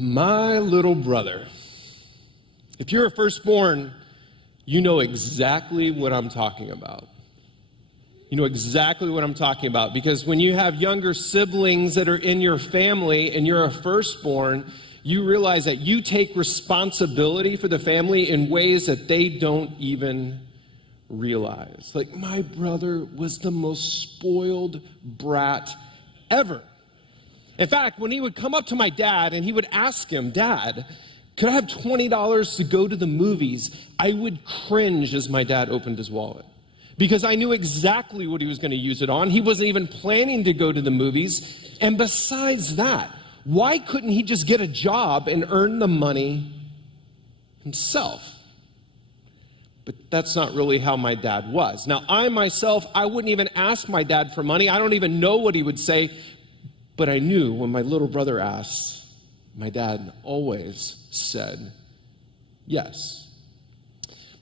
My little brother. If you're a firstborn, you know exactly what I'm talking about. You know exactly what I'm talking about, because when you have younger siblings that are in your family and you're a firstborn, you realize that you take responsibility for the family in ways that they don't even realize. Like, my brother was the most spoiled brat ever. In fact, when he would come up to my dad and he would ask him, "Dad, could I have $20 to go to the movies?" I would cringe as my dad opened his wallet, because I knew exactly what he was going to use it on. He wasn't even planning to go to the movies. And besides that, why couldn't he just get a job and earn the money himself? But that's not really how my dad was. Now, I myself, I wouldn't even ask my dad for money. I don't even know what he would say. But I knew when my little brother asked, my dad always said yes.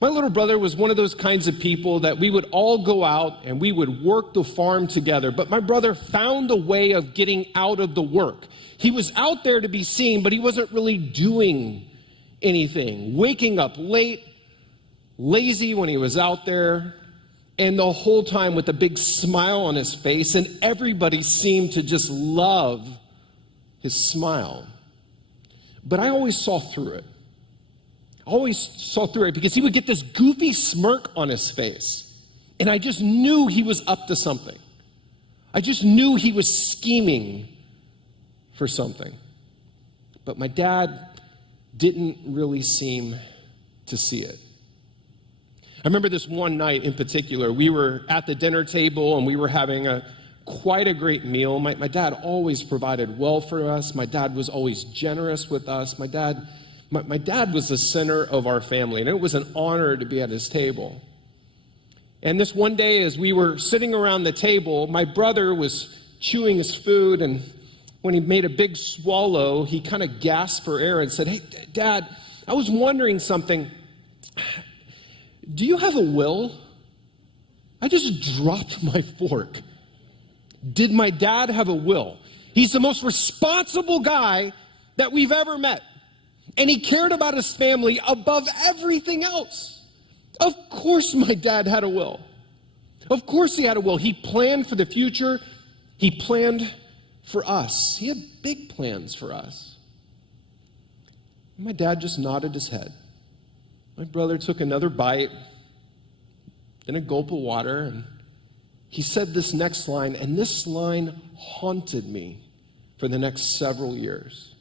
My little brother was one of those kinds of people that we would all go out and we would work the farm together. But my brother found a way of getting out of the work. He was out there to be seen, but he wasn't really doing anything. Waking up late, lazy when he was out there, and the whole time with a big smile on his face, and everybody seemed to just love his smile. But I always saw through it. I always saw through it because he would get this goofy smirk on his face, and I just knew he was up to something. I just knew he was scheming for something. But my dad didn't really seem to see it. I remember this one night in particular. We were at the dinner table and we were having quite a great meal. My dad always provided well for us. My dad was always generous with us. My dad was the center of our family, and it was an honor to be at his table. And this one day, as we were sitting around the table, my brother was chewing his food, and when he made a big swallow, he kind of gasped for air and said, "Hey, Dad, I was wondering something. Do you have a will?" I just dropped my fork. Did my dad have a will? He's the most responsible guy that we've ever met. And he cared about his family above everything else. Of course my dad had a will. Of course he had a will. He planned for the future. He planned for us. He had big plans for us. And my dad just nodded his head. My brother took another bite, then a gulp of water, and he said this next line, and this line haunted me for the next several years.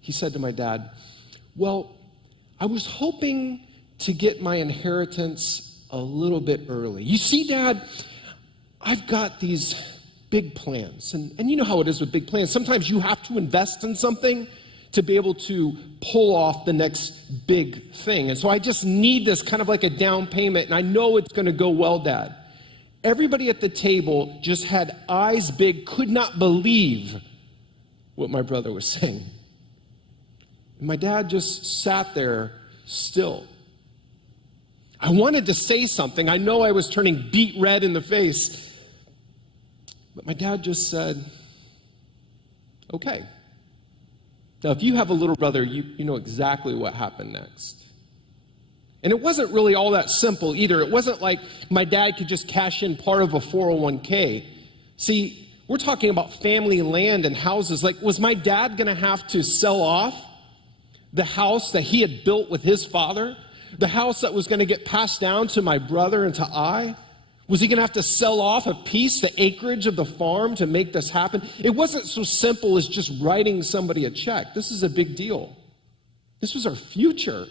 He said to my dad, "Well, I was hoping to get my inheritance a little bit early. You see, Dad, I've got these big plans." And you know how it is with big plans. Sometimes you have to invest in something to be able to pull off the next big thing. And so I just need this kind of like a down payment, and I know it's going to go well, Dad. Everybody at the table just had eyes big, could not believe what my brother was saying. And my dad just sat there still. I wanted to say something. I know I was turning beet red in the face. But my dad just said, "Okay." Now, if you have a little brother, you know exactly what happened next. And it wasn't really all that simple either. It wasn't like my dad could just cash in part of a 401k. See, we're talking about family land and houses. Like, was my dad going to have to sell off the house that he had built with his father? The house that was going to get passed down to my brother and to I? Was he going to have to sell off a piece, the acreage of the farm, to make this happen? It wasn't so simple as just writing somebody a check. This is a big deal. This was our future.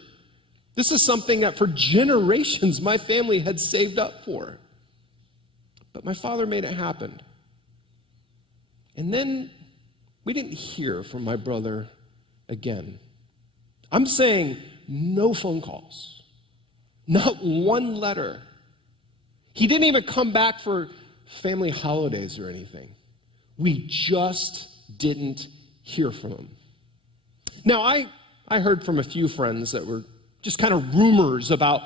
This is something that for generations my family had saved up for. But my father made it happen. And then we didn't hear from my brother again. I'm saying no phone calls, not one letter. He didn't even come back for family holidays or anything. We just didn't hear from him. Now, I heard from a few friends that were just kind of rumors about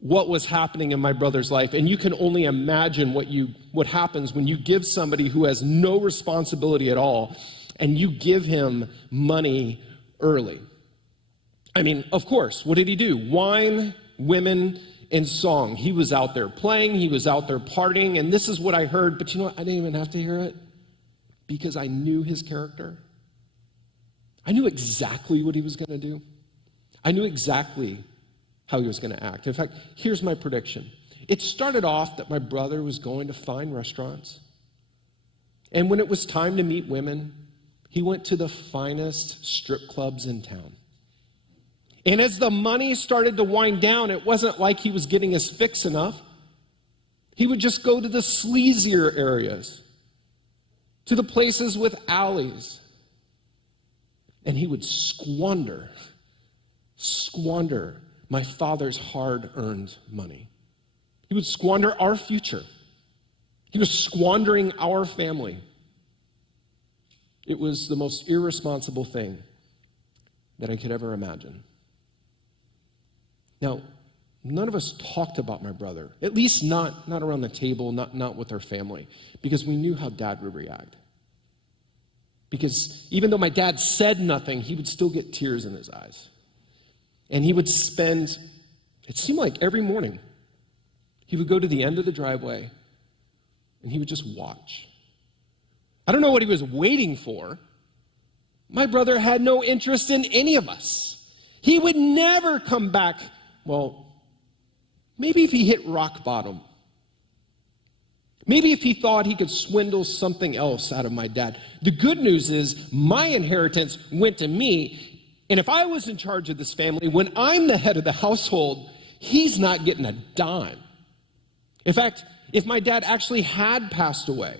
what was happening in my brother's life, and you can only imagine what happens when you give somebody who has no responsibility at all and you give him money early. I mean, of course, what did he do? Wine, women, and song. He was out there playing, he was out there partying, and this is what I heard, but you know what? I didn't even have to hear it because I knew his character. I knew exactly what he was going to do. I knew exactly how he was going to act. In fact, here's my prediction. It started off that my brother was going to fine restaurants. And when it was time to meet women, he went to the finest strip clubs in town. And as the money started to wind down, it wasn't like he was getting his fix enough. He would just go to the sleazier areas, to the places with alleys. And he would squander my father's hard-earned money. He would squander our future. He was squandering our family. It was the most irresponsible thing that I could ever imagine. Now, none of us talked about my brother, at least not around the table, not with our family, because we knew how Dad would react. Because even though my dad said nothing, he would still get tears in his eyes. And he would spend, it seemed like every morning, he would go to the end of the driveway and he would just watch. I don't know what he was waiting for. My brother had no interest in any of us. He would never come back. Well, maybe if he hit rock bottom. Maybe if he thought he could swindle something else out of my dad. The good news is my inheritance went to me. And if I was in charge of this family, when I'm the head of the household, he's not getting a dime. In fact, if my dad actually had passed away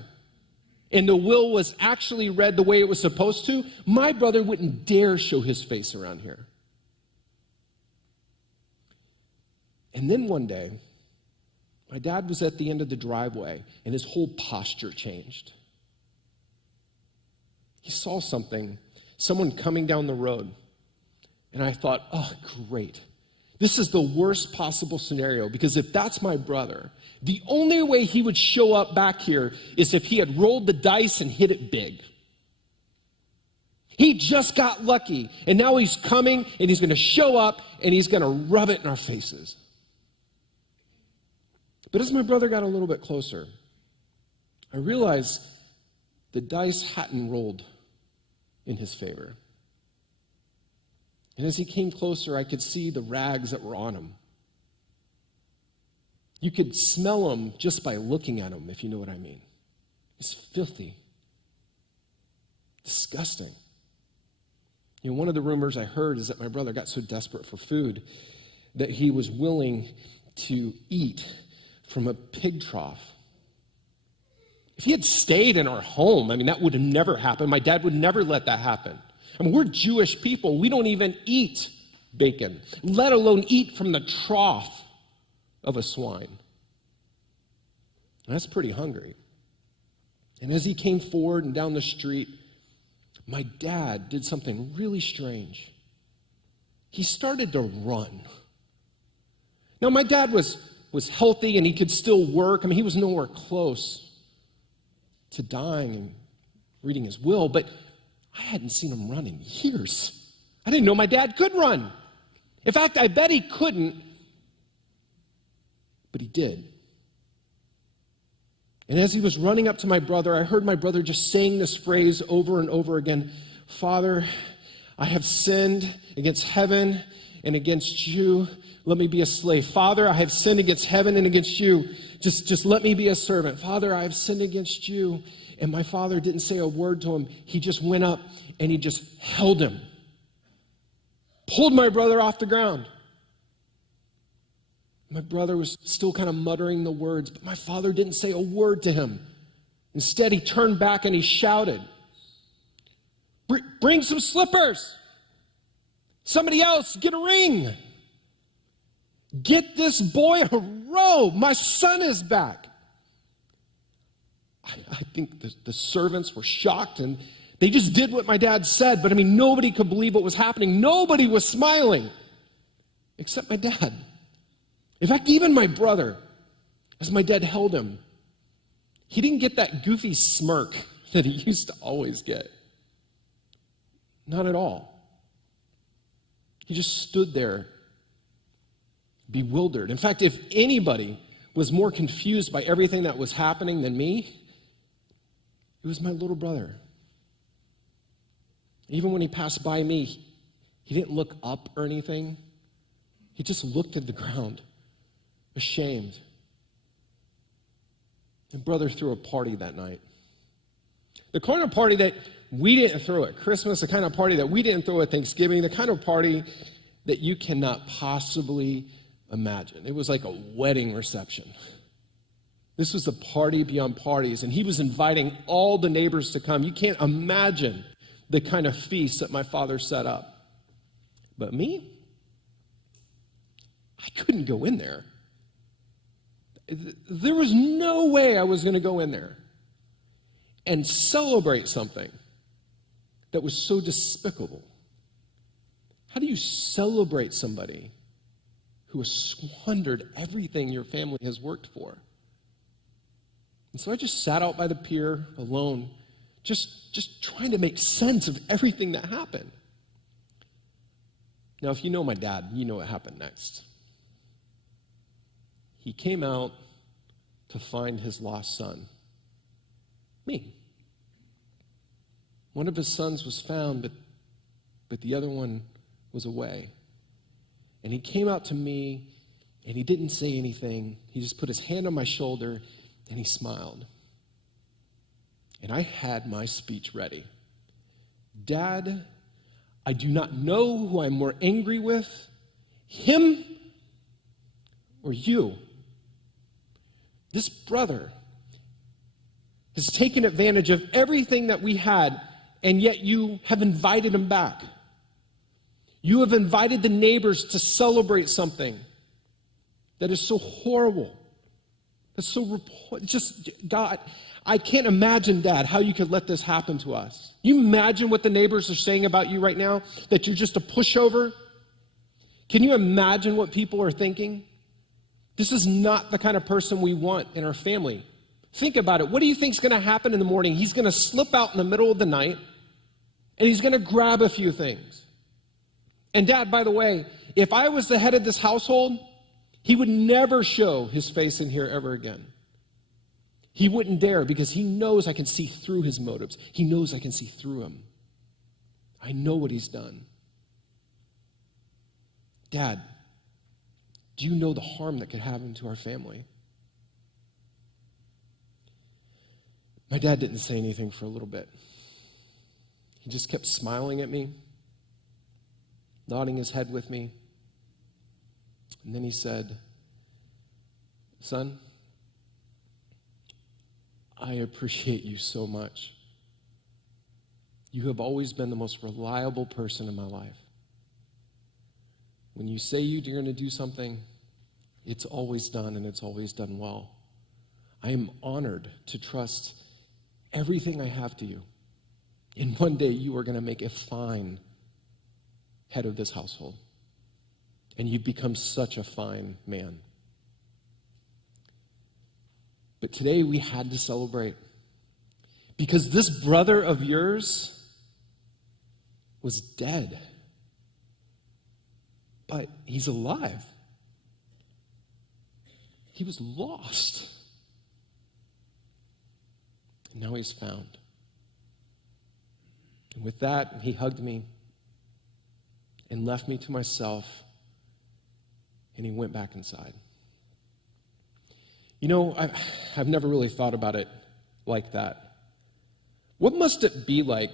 and the will was actually read the way it was supposed to, my brother wouldn't dare show his face around here. And then one day, my dad was at the end of the driveway, and his whole posture changed. He saw someone coming down the road, and I thought, oh, great. This is the worst possible scenario, because if that's my brother, the only way he would show up back here is if he had rolled the dice and hit it big. He just got lucky, and now he's coming, and he's going to show up, and he's going to rub it in our faces. But as my brother got a little bit closer, I realized the dice hadn't rolled in his favor. And as he came closer, I could see the rags that were on him. You could smell them just by looking at him, if you know what I mean. It's filthy. Disgusting. You know, one of the rumors I heard is that my brother got so desperate for food that he was willing to eat from a pig trough. If he had stayed in our home, that would have never happened. My dad would never let that happen. We're Jewish people. We don't even eat bacon, let alone eat from the trough of a swine. And that's pretty hungry. And as he came forward and down the street, my dad did something really strange. He started to run. Now, my dad was healthy and he could still work. He was nowhere close to dying and reading his will, but I hadn't seen him run in years. I didn't know my dad could run. In fact, I bet he couldn't, but he did. And as he was running up to my brother, I heard my brother just saying this phrase over and over again, "Father, I have sinned against heaven and against you. Let me be a slave. Father, I have sinned against heaven and against you. Just let me be a servant. Father, I have sinned against you." And my father didn't say a word to him. He just went up and he just held him. Pulled my brother off the ground. My brother was still kind of muttering the words, but my father didn't say a word to him. Instead, he turned back and he shouted, "Bring some slippers. Somebody else, get a ring. Get this boy a robe. My son is back." I think the servants were shocked and they just did what my dad said. But nobody could believe what was happening. Nobody was smiling except my dad. In fact, even my brother, as my dad held him, he didn't get that goofy smirk that he used to always get. Not at all. He just stood there, bewildered. In fact, if anybody was more confused by everything that was happening than me, it was my little brother. Even when he passed by me, he didn't look up or anything. He just looked at the ground, ashamed. And brother threw a party that night. The kind of party that we didn't throw at Christmas, the kind of party that we didn't throw at Thanksgiving, the kind of party that you cannot possibly imagine. It was like a wedding reception. This was a party beyond parties, and he was inviting all the neighbors to come. You can't imagine the kind of feast that my father set up. But me? I couldn't go in there. There was no way I was going to go in there and celebrate something that was so despicable. How do you celebrate somebody who has squandered everything your family has worked for? And so I just sat out by the pier alone, just trying to make sense of everything that happened. Now, if you know my dad, you know what happened next. He came out to find his lost son, me. One of his sons was found, but the other one was away. And he came out to me, and he didn't say anything. He just put his hand on my shoulder, and he smiled. And I had my speech ready. Dad, I do not know who I'm more angry with, him or you. This brother has taken advantage of everything that we had, and yet you have invited him back. You have invited the neighbors to celebrate something that is so horrible. That's so just, God, I can't imagine, Dad, how you could let this happen to us. You imagine what the neighbors are saying about you right now, that you're just a pushover? Can you imagine what people are thinking? This is not the kind of person we want in our family. Think about it. What do you think is going to happen in the morning? He's going to slip out in the middle of the night, and he's going to grab a few things. And Dad, by the way, if I was the head of this household, he would never show his face in here ever again. He wouldn't dare, because he knows I can see through his motives. He knows I can see through him. I know what he's done. Dad, do you know the harm that could happen to our family? My dad didn't say anything for a little bit. He just kept smiling at me, nodding his head with me. And then he said, "Son, I appreciate you so much. You have always been the most reliable person in my life. When you say you're going to do something, it's always done, and it's always done well. I am honored to trust everything I have to you. And one day you are going to make a fine head of this household. And you've become such a fine man. But today we had to celebrate, because this brother of yours was dead. But he's alive. He was lost. And now he's found. And with that, he hugged me and left me to myself, and he went back inside. You know, I've never really thought about it like that. What must it be like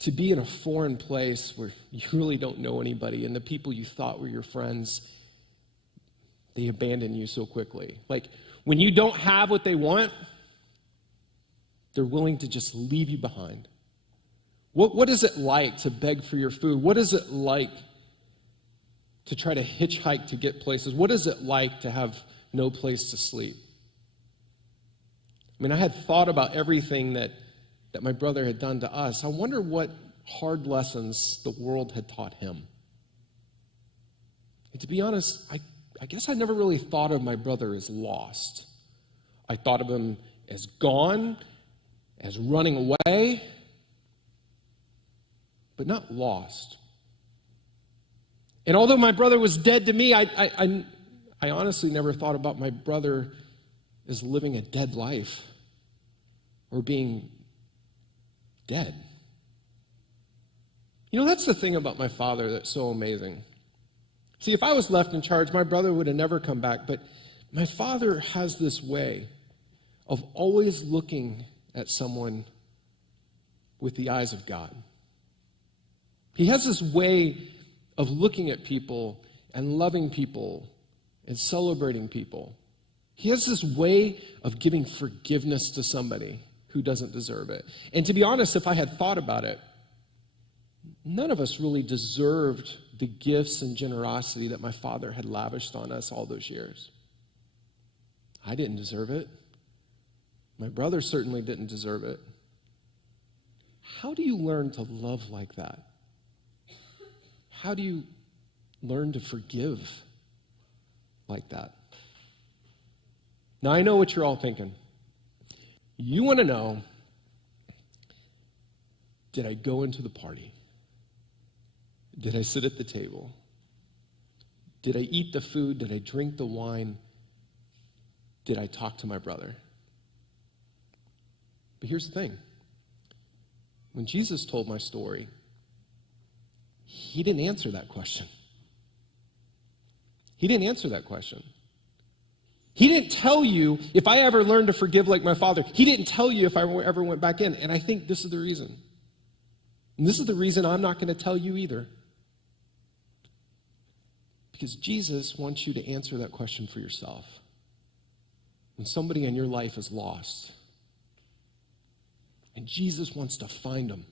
to be in a foreign place where you really don't know anybody, and the people you thought were your friends, they abandon you so quickly? Like, when you don't have what they want, they're willing to just leave you behind. What is it like to beg for your food? What is it like to try to hitchhike to get places? What is it like to have no place to sleep? I mean, I had thought about everything that my brother had done to us. I wonder what hard lessons the world had taught him. And to be honest, I guess I never really thought of my brother as lost. I thought of him as gone, as running away. but not lost. And although my brother was dead to me, I honestly never thought about my brother as living a dead life or being dead. You know, that's the thing about my father that's so amazing. See, if I was left in charge, my brother would have never come back, but my father has this way of always looking at someone with the eyes of God. He has this way of looking at people and loving people and celebrating people. He has this way of giving forgiveness to somebody who doesn't deserve it. And to be honest, if I had thought about it, none of us really deserved the gifts and generosity that my father had lavished on us all those years. I didn't deserve it. My brother certainly didn't deserve it. How do you learn to love like that? How do you learn to forgive like that? Now, I know what you're all thinking. You want to know, did I go into the party? Did I sit at the table? Did I eat the food? Did I drink the wine? Did I talk to my brother? But here's the thing. When Jesus told my story, he didn't answer that question. He didn't answer that question. He didn't tell you if I ever learned to forgive like my father. He didn't tell you if I ever went back in. And I think this is the reason. And this is the reason I'm not going to tell you either. Because Jesus wants you to answer that question for yourself. When somebody in your life is lost, and Jesus wants to find them,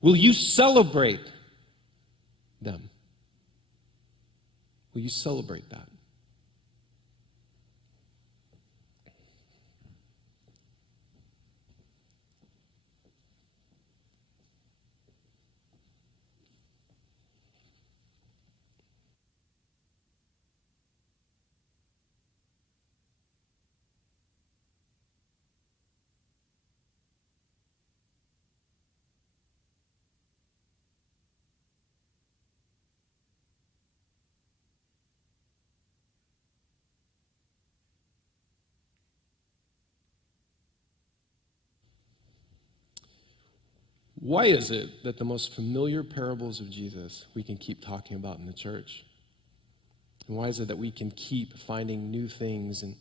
will you celebrate them? Will you celebrate that? Why is it that the most familiar parables of Jesus we can keep talking about in the church? And why is it that we can keep finding new things and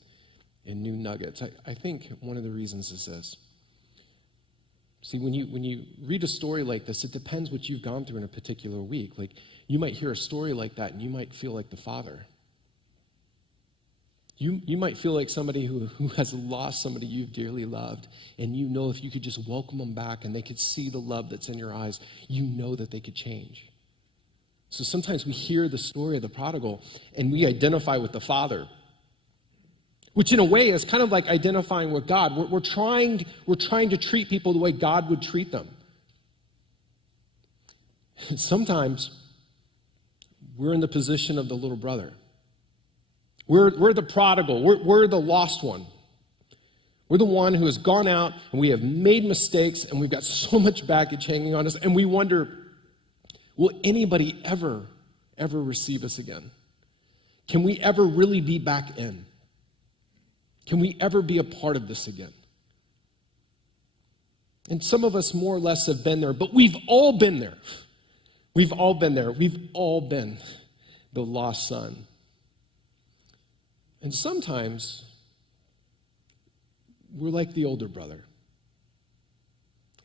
new nuggets? I think one of the reasons is this. See, when you read a story like this, it depends what you've gone through in a particular week. Like, you might hear a story like that and you might feel like the father. You might feel like somebody who has lost somebody you've dearly loved, and you know if you could just welcome them back and they could see the love that's in your eyes, you know that they could change. So sometimes we hear the story of the prodigal and we identify with the father, which in a way is kind of like identifying with God. We're trying to treat people the way God would treat them. Sometimes we're in the position of the little brother. We're the prodigal. We're the lost one. We're the one who has gone out and we have made mistakes and we've got so much baggage hanging on us, and we wonder, will anybody ever receive us again? Can we ever really be back in? Can we ever be a part of this again? And some of us more or less have been there, but we've all been there. We've all been there. We've all been the lost son. And sometimes we're like the older brother.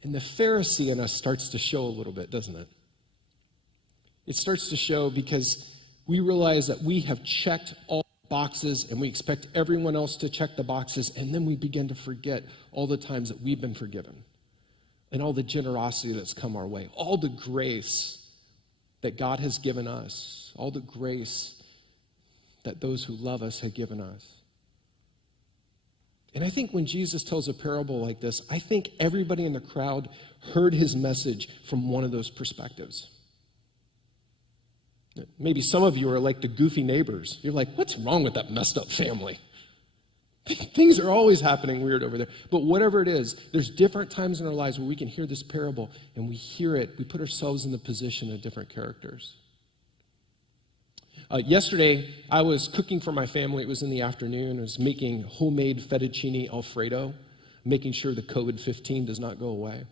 And the Pharisee in us starts to show a little bit, doesn't it? It starts to show because we realize that we have checked all boxes and we expect everyone else to check the boxes, and then we begin to forget all the times that we've been forgiven and all the generosity that's come our way, all the grace that God has given us, all the grace that those who love us have given us. And I think when Jesus tells a parable like this, I think everybody in the crowd heard his message from one of those perspectives. Maybe some of you are like the goofy neighbors. You're like, what's wrong with that messed up family? Things are always happening weird over there. But whatever it is, there's different times in our lives where we can hear this parable, and we hear it. We put ourselves in the position of different characters. Yesterday, I was cooking for my family. It was in the afternoon. I was making homemade fettuccine Alfredo, making sure the COVID-19 does not go away.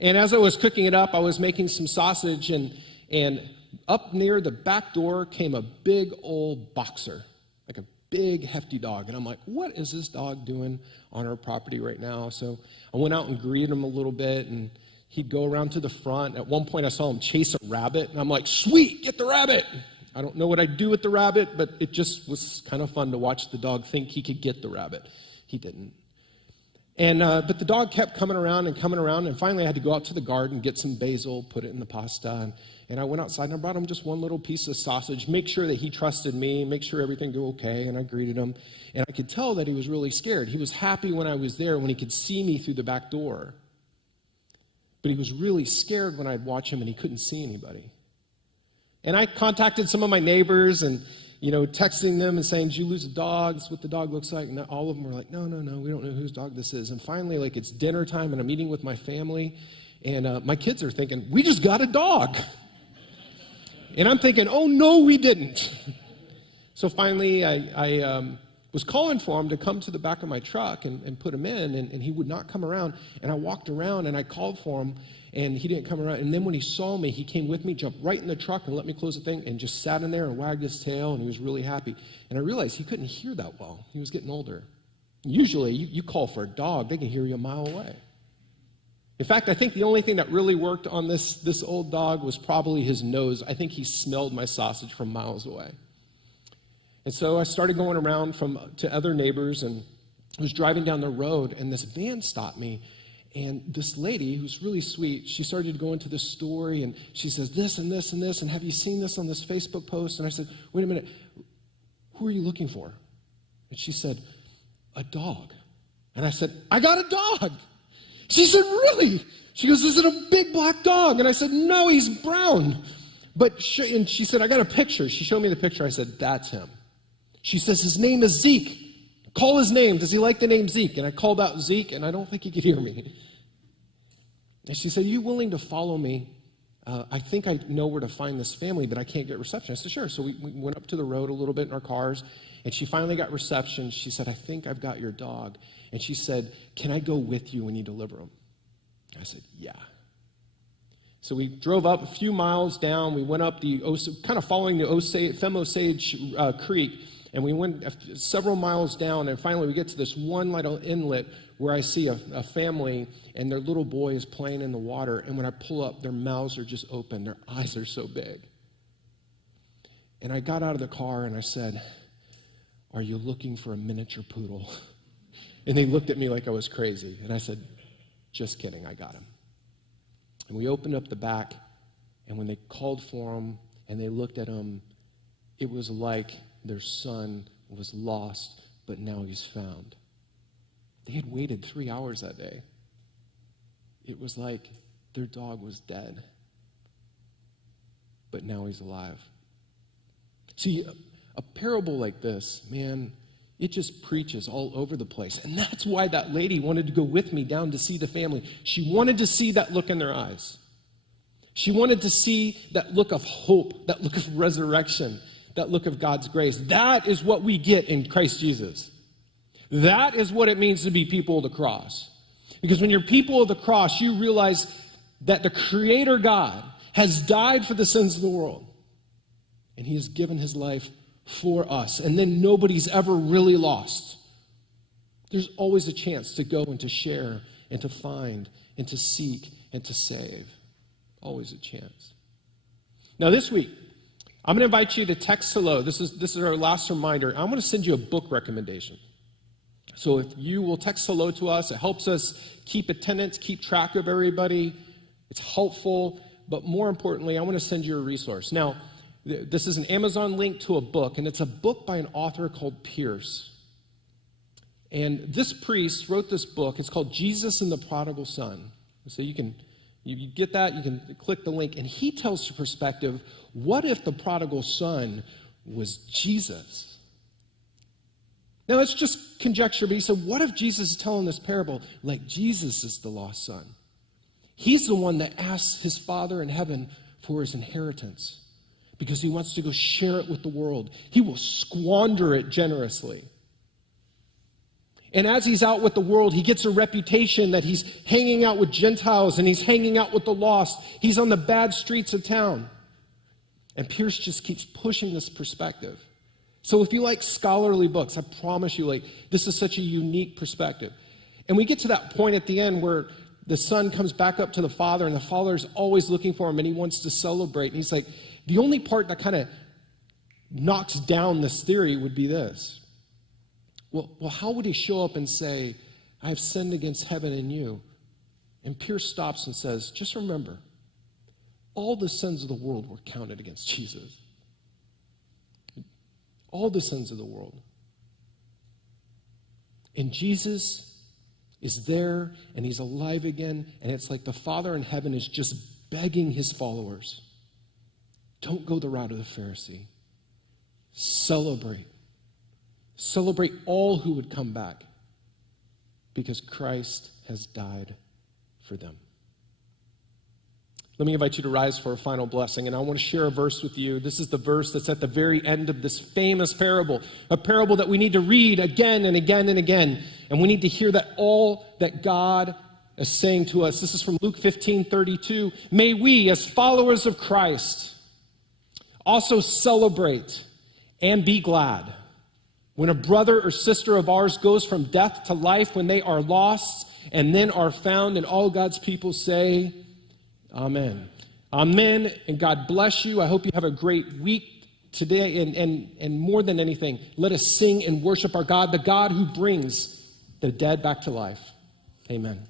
And as I was cooking it up, I was making some sausage, and up near the back door came a big old boxer, like a big, hefty dog. And I'm like, what is this dog doing on our property right now? So I went out and greeted him a little bit, and he'd go around to the front. At one point, I saw him chase a rabbit, and I'm like, sweet, get the rabbit. I don't know what I'd do with the rabbit, but it just was kind of fun to watch the dog think he could get the rabbit. He didn't. And but the dog kept coming around, and finally I had to go out to the garden, get some basil, put it in the pasta, and I went outside and I brought him just one little piece of sausage, make sure that he trusted me, make sure everything go okay, and I greeted him. And I could tell that he was really scared. He was happy when I was there, when he could see me through the back door. But he was really scared when I'd watch him and he couldn't see anybody. And I contacted some of my neighbors and, texting them and saying, did you lose a dog? This is what the dog looks like. And all of them were like, no, we don't know whose dog this is. And finally, it's dinner time and I'm eating with my family. And my kids are thinking, we just got a dog. And I'm thinking, oh, no, we didn't. So finally, I was calling for him to come to the back of my truck and put him in, and he would not come around. And I walked around, and I called for him, and he didn't come around. And then when he saw me, he came with me, jumped right in the truck, and let me close the thing, and just sat in there and wagged his tail, and he was really happy. And I realized he couldn't hear that well. He was getting older. Usually, you call for a dog, they can hear you a mile away. In fact, I think the only thing that really worked on this old dog was probably his nose. I think he smelled my sausage from miles away. And so I started going around to other neighbors, and I was driving down the road, and this van stopped me. And this lady, who's really sweet, she started to go into this story, and she says, this and this and this, and have you seen this on this Facebook post? And I said, wait a minute, who are you looking for? And she said, a dog. And I said, I got a dog. She said, really? She goes, is it a big black dog? And I said, no, he's brown. And she said, I got a picture. She showed me the picture. I said, that's him. She says, his name is Zeke. Call his name. Does he like the name Zeke? And I called out Zeke, and I don't think he could hear me. And she said, are you willing to follow me? I think I know where to find this family, but I can't get reception. I said, sure. So we went up to the road a little bit in our cars, and she finally got reception. She said, I think I've got your dog. And she said, can I go with you when you deliver him? I said, yeah. So we drove up a few miles down. We went up kind of following the Femme Osage Creek, and we went several miles down, and finally we get to this one little inlet where I see a family, and their little boy is playing in the water, and when I pull up, their mouths are just open. Their eyes are so big. And I got out of the car, and I said, are you looking for a miniature poodle? And they looked at me like I was crazy, and I said, just kidding, I got him. And we opened up the back, and when they called for him, and they looked at him, it was like their son was lost, but now he's found. They had waited 3 hours that day. It was like their dog was dead, but now he's alive. See, a parable like this, man, it just preaches all over the place. And that's why that lady wanted to go with me down to see the family. She wanted to see that look in their eyes. She wanted to see that look of hope, that look of resurrection, that look of God's grace. That is what we get in Christ Jesus. That is what it means to be people of the cross. Because when you're people of the cross, you realize that the Creator God has died for the sins of the world. And He has given His life for us. And then nobody's ever really lost. There's always a chance to go and to share and to find and to seek and to save. Always a chance. Now this week, I'm going to invite you to text hello. This is our last reminder. I'm going to send you a book recommendation. So if you will text hello to us, it helps us keep attendance, keep track of everybody. It's helpful, but more importantly, I want to send you a resource. Now, this is an Amazon link to a book, and it's a book by an author called Pierce. And this priest wrote this book. It's called Jesus and the Prodigal Son. So you get that, you can click the link, and he tells the perspective, what if the prodigal son was Jesus? Now let's just conjecture, but he said, what if Jesus is telling this parable like Jesus is the lost son? He's the one that asks his Father in heaven for his inheritance because he wants to go share it with the world. He will squander it generously. And as he's out with the world, he gets a reputation that he's hanging out with Gentiles and he's hanging out with the lost. He's on the bad streets of town. And Pierce just keeps pushing this perspective. So if you like scholarly books, I promise you, like, this is such a unique perspective. And we get to that point at the end where the son comes back up to the father, and the father is always looking for him, and he wants to celebrate. And he's like, the only part that kind of knocks down this theory would be this. Well, how would he show up and say, I have sinned against heaven and you? And Pierce stops and says, just remember, all the sins of the world were counted against Jesus. All the sins of the world. And Jesus is there, and he's alive again, and it's like the Father in heaven is just begging his followers, don't go the route of the Pharisee. Celebrate. Celebrate all who would come back because Christ has died for them. Let me invite you to rise for a final blessing, and I want to share a verse with you. This is the verse that's at the very end of this famous parable, a parable that we need to read again and again and again, and we need to hear that all that God is saying to us. This is from Luke 15:32. May we, as followers of Christ, also celebrate and be glad when a brother or sister of ours goes from death to life, when they are lost and then are found, and all God's people say, Amen. Amen, and God bless you. I hope you have a great week today, and more than anything, let us sing and worship our God, the God who brings the dead back to life. Amen.